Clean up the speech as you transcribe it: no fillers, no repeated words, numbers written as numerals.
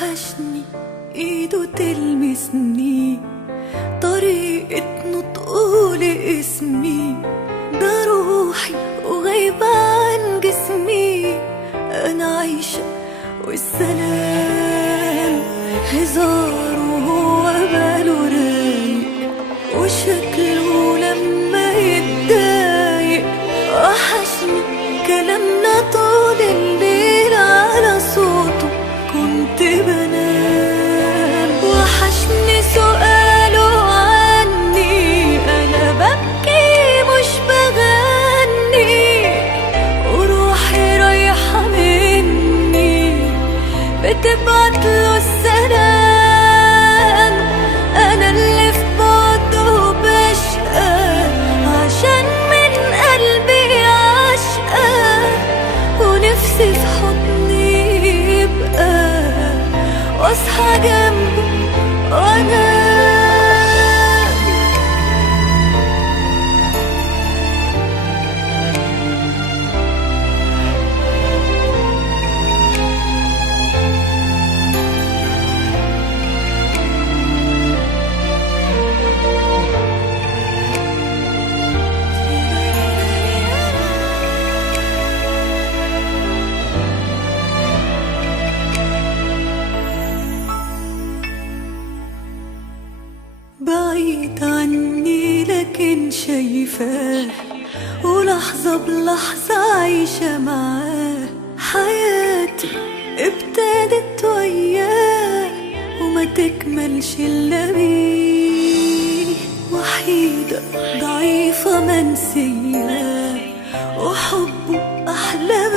وحشني ايده تلمسني، طريقة نطقه لاسمي، ده روحي وغايبة عن جسمي. انا عايشة والسلام هزار وهو باله رايق، وشكله لما يتضايق. وحشني كلامنا طول الليل على صوته كنت بنام. وحشني سؤاله عني انا ببكي مش بغني، وروحي رايحة مني بتبعتله السلام. انا اللي في بعده بشقى عشان من قلبي عشقى، ونفسي في حضني يبقى واصحى جنبه وانا بعيد عني لكن شايفاه، ولحظة بلحظة عايشة معاه. حياتي ابتدت وياه وما تكملش إلا بيه. وحيدة ضعيفة منسية وحبه أحلى